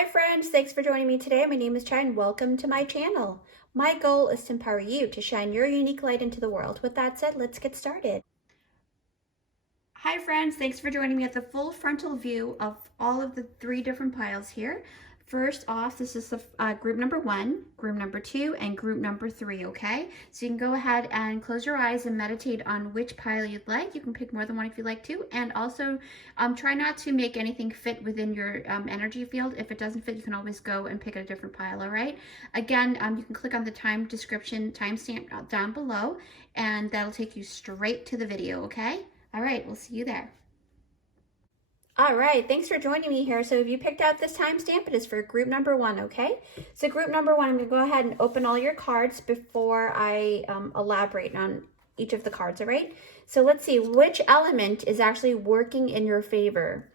Hi friends, thanks for joining me today. My name is Chai and welcome to my channel. My goal is to empower you to shine your unique light into the world. With that said, let's get started. Hi friends, thanks for joining me at the full frontal view of all of the three different piles here. First off, this is the group number 1, group number 2, and group number 3, okay? So you can go ahead and close your eyes and meditate on which pile you'd like. You can pick more than one if you like to, and also try not to make anything fit within your energy field. If it doesn't fit, you can always go and pick a different pile, all right? Again, you can click on the timestamp down below, and that'll take you straight to the video, okay? All right, we'll see you there. All right, thanks for joining me here. So if you picked out this timestamp, it is for group number 1, okay? So group number 1, I'm gonna go ahead and open all your cards before I elaborate on each of the cards, all right? So let's see, which element is actually working in your favor?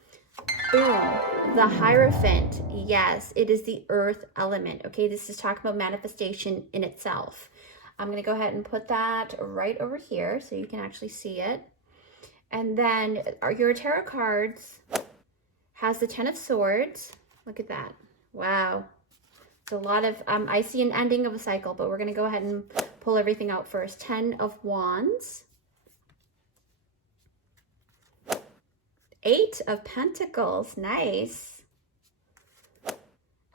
Boom, the Hierophant. Yes, it is the earth element, okay? This is talking about manifestation in itself. I'm gonna go ahead and put that right over here so you can actually see it. And then your tarot cards has the 10 of Swords. Look at that. Wow. It's a lot of, I see an ending of a cycle, but we're going to go ahead and pull everything out first. 10 of Wands. 8 of Pentacles. Nice.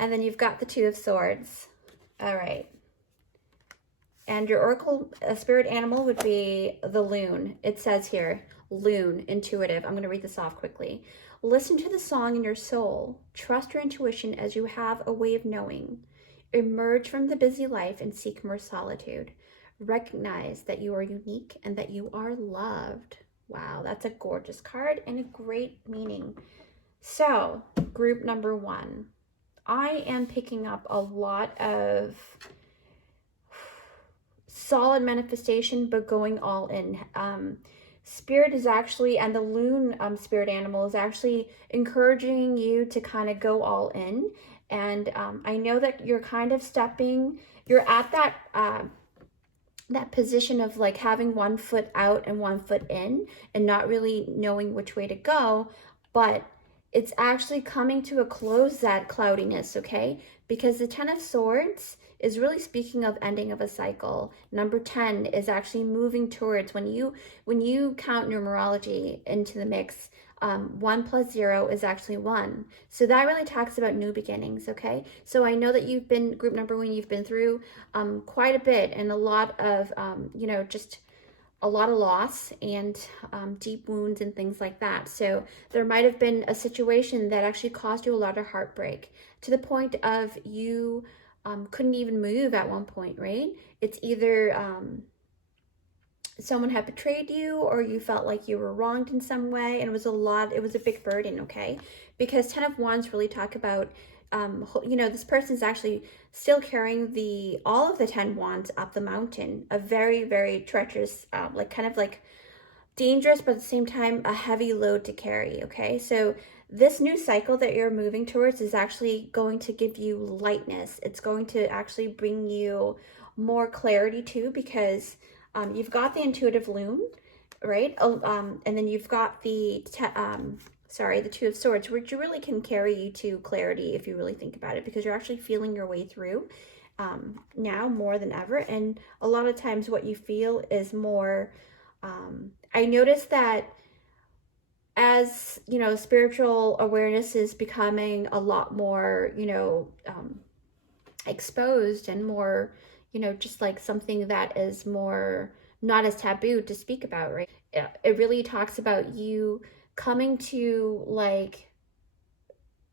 And then you've got the 2 of Swords. All right. And your oracle spirit animal would be the loon. It says here, loon, intuitive. I'm going to read this off quickly. Listen to the song in your soul. Trust your intuition as you have a way of knowing. Emerge from the busy life and seek more solitude. Recognize that you are unique and that you are loved. Wow, that's a gorgeous card and a great meaning. So, group number 1. I am picking up a lot of solid manifestation, but going all in. Spirit is actually, and the loon spirit animal is actually encouraging you to kind of go all in. And I know that you're kind of you're at that position of like having one foot out and one foot in and not really knowing which way to go, but it's actually coming to a close, that cloudiness, okay? Because the 10 of Swords is really speaking of ending of a cycle. Number 10 is actually moving towards, when you count numerology into the mix, 1 plus 0 is actually 1. So that really talks about new beginnings, okay? So I know that you've been, group number 1, you've been through quite a bit and a lot of, just a lot of loss and deep wounds and things like that. So there might have been a situation that actually caused you a lot of heartbreak to the point of you couldn't even move at one point, right? It's either someone had betrayed you or you felt like you were wronged in some way, and it was a big burden, okay? Because 10 of Wands really talk about this person is actually still carrying all of the 10 wands up the mountain, a very, very treacherous, kind of dangerous, but at the same time, a heavy load to carry, okay? So this new cycle that you're moving towards is actually going to give you lightness. It's going to actually bring you more clarity too, because you've got the intuitive loon, right? And then you've got the 2 of Swords, which really can carry you to clarity if you really think about it, because you're actually feeling your way through now more than ever. And a lot of times what you feel is more, I noticed that as, spiritual awareness is becoming a lot more, exposed and more, just like something that is more not as taboo to speak about, right? It really talks about you coming to like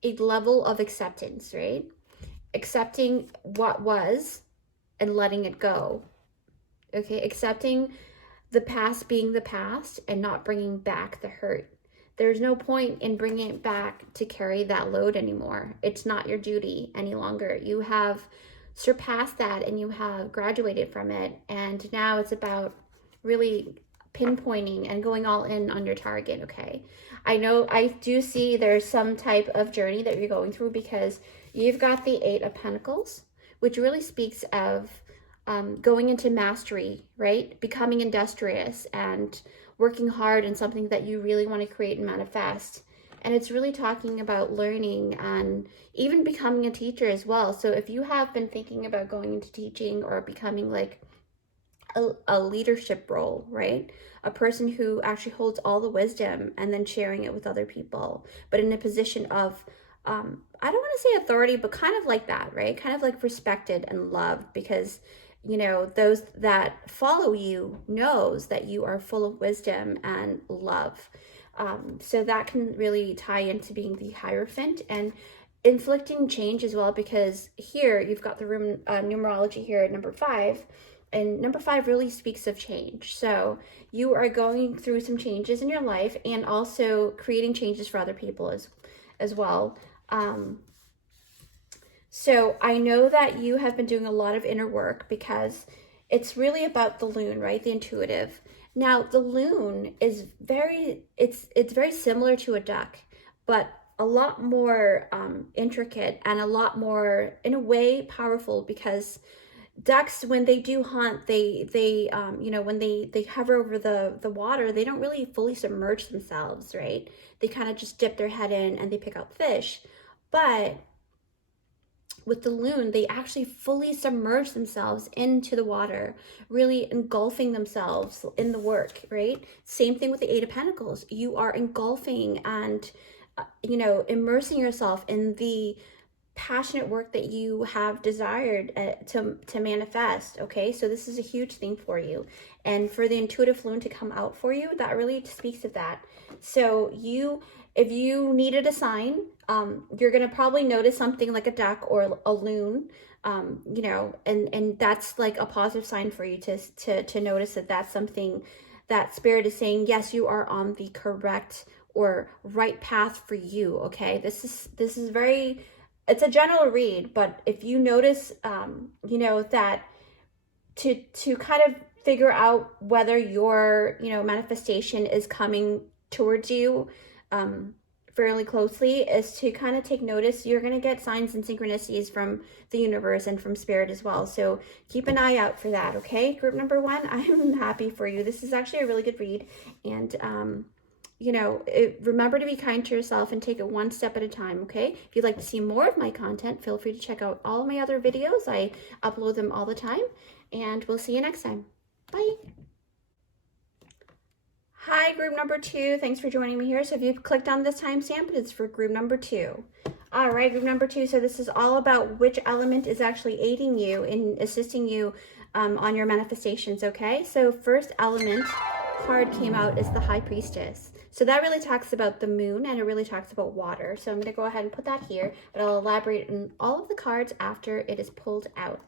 a level of acceptance, right? Accepting what was and letting it go, okay? Accepting the past being the past and not bringing back the hurt. There's no point in bringing it back to carry that load anymore. It's not your duty any longer. You have surpassed that and you have graduated from it. And now it's about really pinpointing and going all in on your target, okay? I know I do see there's some type of journey that you're going through, because you've got the 8 of Pentacles, which really speaks of going into mastery, right? Becoming industrious and working hard in something that you really want to create and manifest. And it's really talking about learning and even becoming a teacher as well. So if you have been thinking about going into teaching or becoming like a leadership role, right? A person who actually holds all the wisdom and then sharing it with other people, but in a position of, I don't want to say authority, but kind of like that, right? Kind of like respected and loved, because those that follow you knows that you are full of wisdom and love. So that can really tie into being the Hierophant and inflicting change as well, because here you've got the room numerology here at number 5, and number 5 really speaks of change. So you are going through some changes in your life and also creating changes for other people as well. So I know that you have been doing a lot of inner work, because it's really about the loon, right? The intuitive. Now the loon is it's very similar to a duck, but a lot more intricate and a lot more, in a way, powerful, because ducks, when they do hunt, they when they hover over the water, they don't really fully submerge themselves, right? They kind of just dip their head in and they pick out fish. But with the loon, they actually fully submerge themselves into the water, really engulfing themselves in the work, right? Same thing with the Eight of Pentacles. You are engulfing and immersing yourself in the passionate work that you have desired to manifest. Okay, so this is a huge thing for you, and for the intuitive loon to come out for you, that really speaks of that. So if you needed a sign, you're gonna probably notice something like a duck or a loon, and that's like a positive sign for you to notice that that's something that spirit is saying, yes, you are on the correct or right path for you. Okay, this is very, it's a general read, but if you notice, that to kind of figure out whether your, manifestation is coming towards you fairly closely, is to kind of take notice. You're going to get signs and synchronicities from the universe and from spirit as well. So keep an eye out for that. Okay. Group number 1, I'm happy for you. This is actually a really good read. And, remember to be kind to yourself and take it one step at a time, okay? If you'd like to see more of my content, feel free to check out all of my other videos. I upload them all the time, and we'll see you next time. Bye. Hi, group number 2. Thanks for joining me here. So if you've clicked on this timestamp, it's for group number 2. All right, group number 2. So this is all about which element is actually aiding you in assisting you on your manifestations, okay? So first element card came out is the High Priestess. So that really talks about the moon, and it really talks about water. So I'm going to go ahead and put that here, but I'll elaborate on all of the cards after it is pulled out.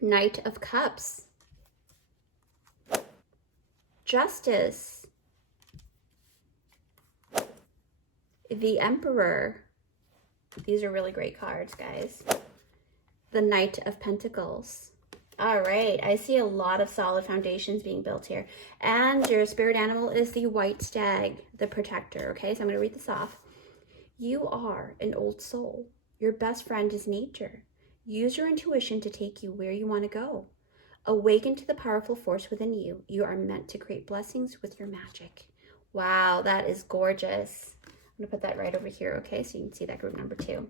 Knight of Cups. Justice. The Emperor. These are really great cards, guys. The Knight of Pentacles. All right, I see a lot of solid foundations being built here. And your spirit animal is the white stag, the protector, okay? So I'm going to read this off. You are an old soul. Your best friend is nature. Use your intuition to take you where you want to go. Awaken to the powerful force within you. You are meant to create blessings with your magic. Wow, that is gorgeous. I'm going to put that right over here, okay? So you can see that group number 2.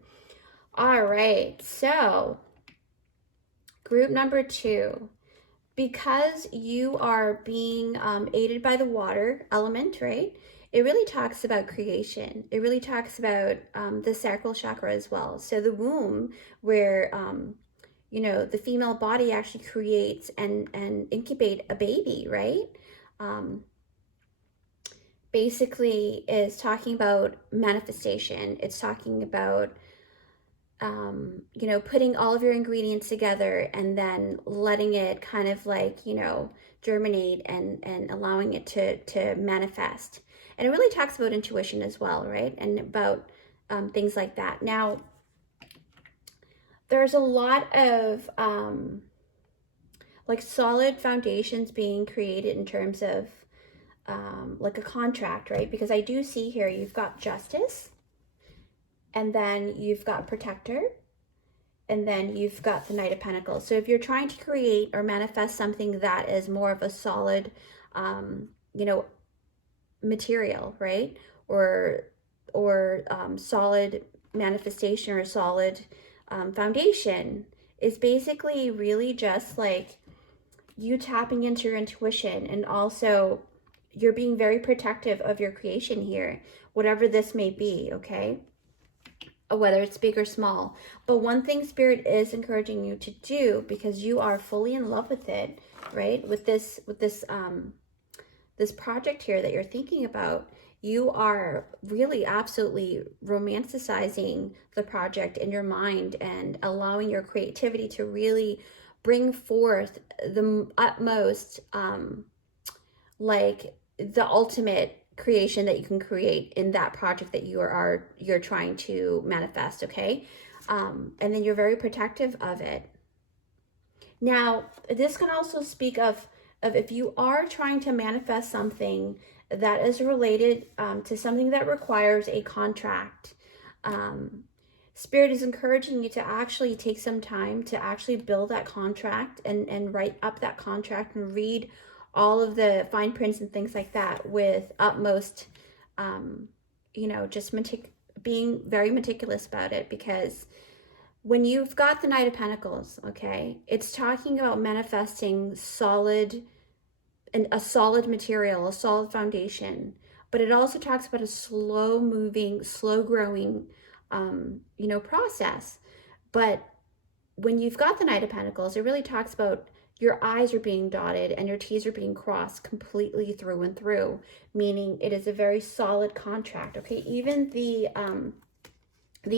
All right, so group number 2, because you are being aided by the water element, right? It really talks about creation. It really talks about the sacral chakra as well. So the womb, where, the female body actually creates and incubate a baby, right? Basically is talking about manifestation. It's talking about putting all of your ingredients together and then letting it kind of like, germinate and allowing it to manifest. And it really talks about intuition as well, right? And about things like that. Now, there's a lot of like solid foundations being created in terms of like a contract, right? Because I do see here you've got Justice, and then you've got Protector, and then you've got the Knight of Pentacles. So if you're trying to create or manifest something that is more of a solid, material, right? or solid manifestation or solid foundation is basically really just like you tapping into your intuition, and also you're being very protective of your creation here, whatever this may be, okay? Whether it's big or small. But one thing Spirit is encouraging you to do, because you are fully in love with it, right? With this this project here that you're thinking about, you are really absolutely romanticizing the project in your mind and allowing your creativity to really bring forth the utmost, like the ultimate creation that you can create in that project that you're trying to manifest, okay? And then you're very protective of it. Now, this can also speak of if you are trying to manifest something that is related to something that requires a contract. Spirit is encouraging you to actually take some time to actually build that contract and write up that contract and read all of the fine prints and things like that with utmost, just being very meticulous about it, because when you've got the Knight of Pentacles, okay, it's talking about manifesting a solid material, a solid foundation, but it also talks about a slow moving, slow growing, process. But when you've got the Knight of Pentacles, it really talks about your I's are being dotted and your T's are being crossed completely through and through, meaning it is a very solid contract, okay? Even the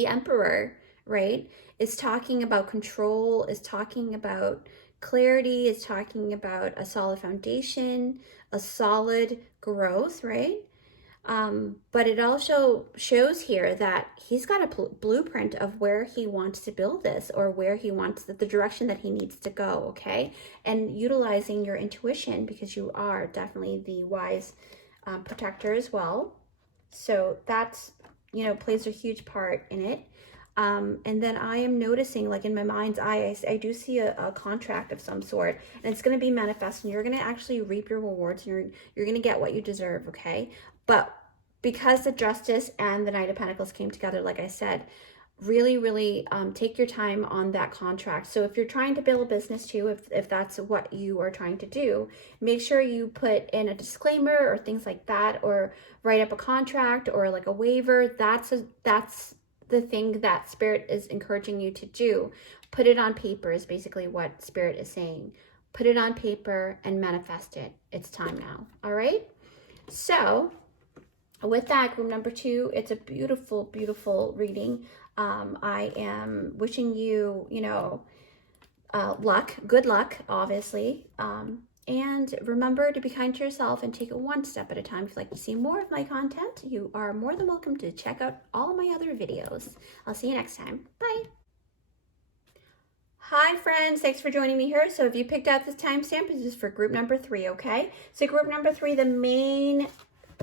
Emperor, right, is talking about control, is talking about clarity, is talking about a solid foundation, a solid growth, right? But it also shows here that he's got a blueprint of where he wants to build this, or where he wants the direction that he needs to go, okay? And utilizing your intuition, because you are definitely the wise protector as well. So that's, plays a huge part in it. And then I am noticing, like in my mind's eye, I do see a contract of some sort, and it's going to be manifesting. You're going to actually reap your rewards, and you're going to get what you deserve, okay? But because the Justice and the Knight of Pentacles came together, like I said, really, really take your time on that contract. So if you're trying to build a business too, if that's what you are trying to do, make sure you put in a disclaimer or things like that, or write up a contract or like a waiver. That's the thing that Spirit is encouraging you to do. Put it on paper is basically what Spirit is saying. Put it on paper and manifest it. It's time now. All right. So with that, group number 2, it's a beautiful, beautiful reading. I am wishing you, good luck, obviously. And remember to be kind to yourself and take it one step at a time. If you'd like to see more of my content, you are more than welcome to check out all of my other videos. I'll see you next time. Bye. Hi friends, thanks for joining me here. So if you picked out this timestamp, this is for group number 3, okay? So group number 3, the main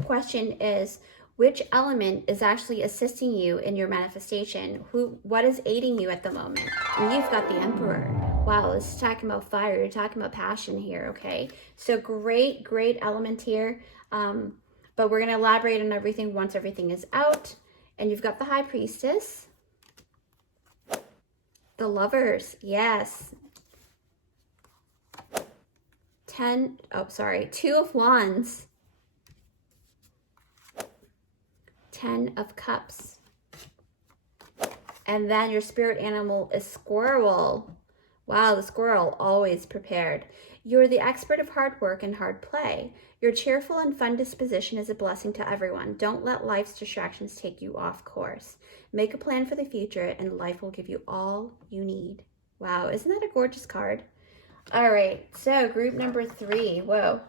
question is, which element is actually assisting you in your manifestation? What is aiding you at the moment? And you've got the Emperor. Wow, this is talking about fire. You're talking about passion here, okay? So great, great element here. But we're going to elaborate on everything once everything is out. And you've got the High Priestess. The Lovers, yes. 2 of Wands. 10 of Cups. And then your spirit animal is Squirrel. Wow, the squirrel, always prepared. You're the expert of hard work and hard play. Your cheerful and fun disposition is a blessing to everyone. Don't let life's distractions take you off course. Make a plan for the future, and life will give you all you need. Wow, isn't that a gorgeous card? All right, so group number 3. Whoa.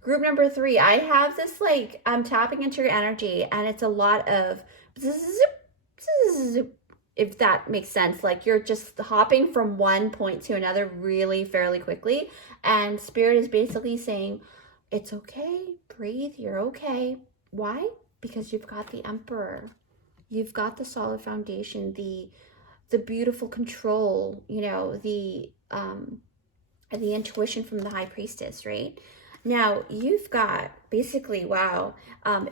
Group number 3, I have this, like, I'm tapping into your energy, and it's a lot of if that makes sense. Like, you're just hopping from one point to another really fairly quickly, and Spirit is basically saying, it's okay, breathe, you're okay. Why? Because you've got the Emperor. You've got the solid foundation, the beautiful control, the intuition from the High Priestess, right? Now, you've got basically, wow,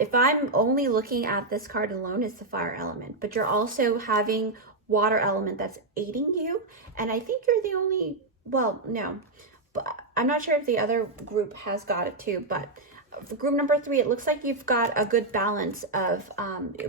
if I'm only looking at this card alone, it's the fire element, but you're also having water element that's aiding you. And I think you're the only, well, no, but I'm not sure if the other group has got it too, but for group number 3, it looks like you've got a good balance of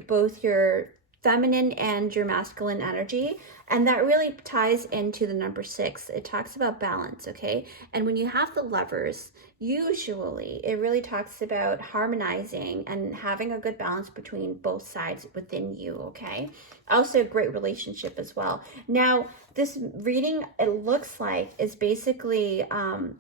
both your feminine and your masculine energy, and that really ties into the number 6. It talks about balance, okay? And when you have the lovers, usually it really talks about harmonizing and having a good balance between both sides within you, okay? Also a great relationship as well. Now, this reading, it looks like, is basically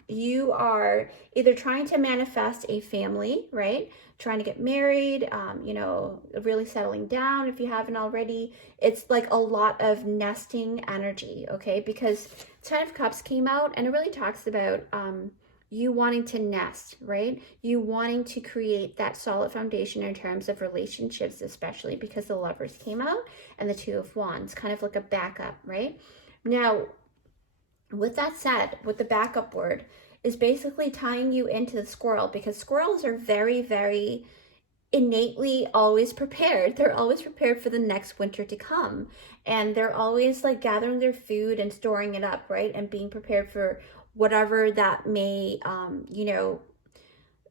you are either trying to manifest a family, right? Trying to get married, you know, really settling down if you haven't already. It's like a lot of nesting energy, okay? Because 10 of Cups came out, and it really talks about you wanting to nest, right? You wanting to create that solid foundation in terms of relationships, especially because the Lovers came out and the 2 of Wands, kind of like a backup, right? Now, with that said, with the backup word, is basically tying you into the squirrel, because squirrels are very, very innately always prepared. They're always prepared for the next winter to come. And they're always like gathering their food and storing it up, right? And being prepared for whatever that may, you know,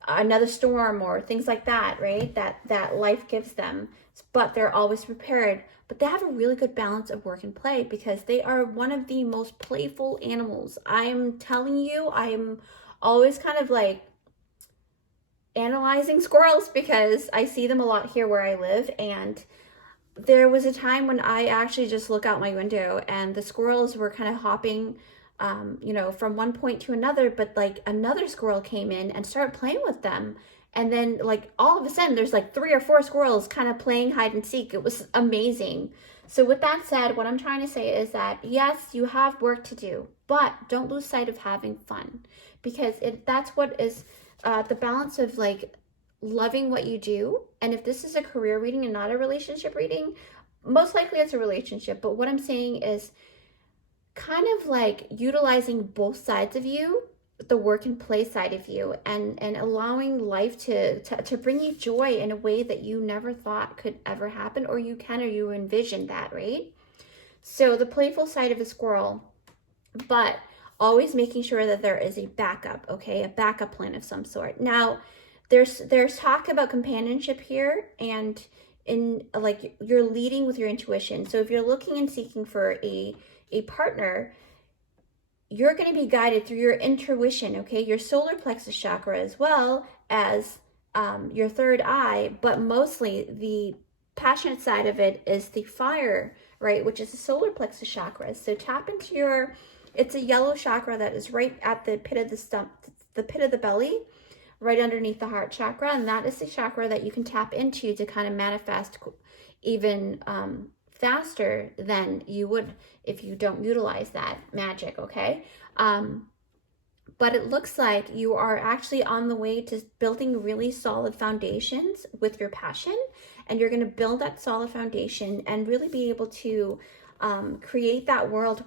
another storm or things like that, right? That life gives them. But they're always prepared. But they have a really good balance of work and play, because they are one of the most playful animals. I'm telling you, I'm always kind of like analyzing squirrels because I see them a lot here where I live. And there was a time when I actually just look out my window and the squirrels were kind of hopping, you know, from one point to another, but like another squirrel came in and started playing with them. And then like all of a sudden there's like 3 or 4 squirrels kind of playing hide and seek. It was amazing. So with that said, what I'm trying to say is that yes, you have work to do, but don't lose sight of having fun, because that's what is the balance of like loving what you do. And if this is a career reading and not a relationship reading, most likely it's a relationship. But what I'm saying is kind of like utilizing both sides of you, the work and play side of you, and allowing life to bring you joy in a way that you never thought could ever happen, or you can, or you envision that, right? So the playful side of a squirrel, but always making sure that there is a backup, okay? A backup plan of some sort. Now, there's talk about companionship here, and in like you're leading with your intuition. So if you're looking and seeking for a partner, you're going to be guided through your intuition, okay? Your solar plexus chakra, as well as your third eye, but mostly the passionate side of it is the fire, right? Which is the solar plexus chakra. So tap into your, it's a yellow chakra that is right at the pit of the stump, the pit of the belly, right underneath the heart chakra. And that is the chakra that you can tap into to kind of manifest even faster than you would if you don't utilize that magic, okay? But it looks like you are actually on the way to building really solid foundations with your passion, and you're going to build that solid foundation and really be able to create that world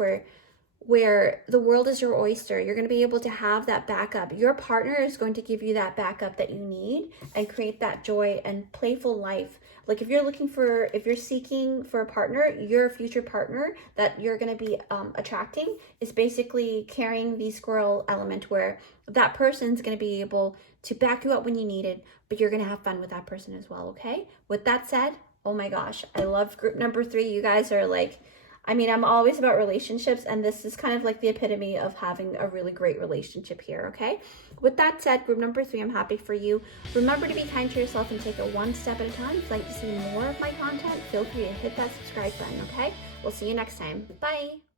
where the world is your oyster. You're going to be able to have that backup. Your partner is going to give you that backup that you need and create that joy and playful life. Like if you're seeking for a partner, your future partner that you're going to be attracting is basically carrying the squirrel element, where that person's going to be able to back you up when you need it, but you're going to have fun with that person as well, okay? With that said, oh my gosh, I love group number 3. You guys are like, I mean, I'm always about relationships, and this is kind of like the epitome of having a really great relationship here, okay? With that said, group number 3, I'm happy for you. Remember to be kind to yourself and take it one step at a time. If you'd like to see more of my content, feel free to hit that subscribe button, okay? We'll see you next time. Bye!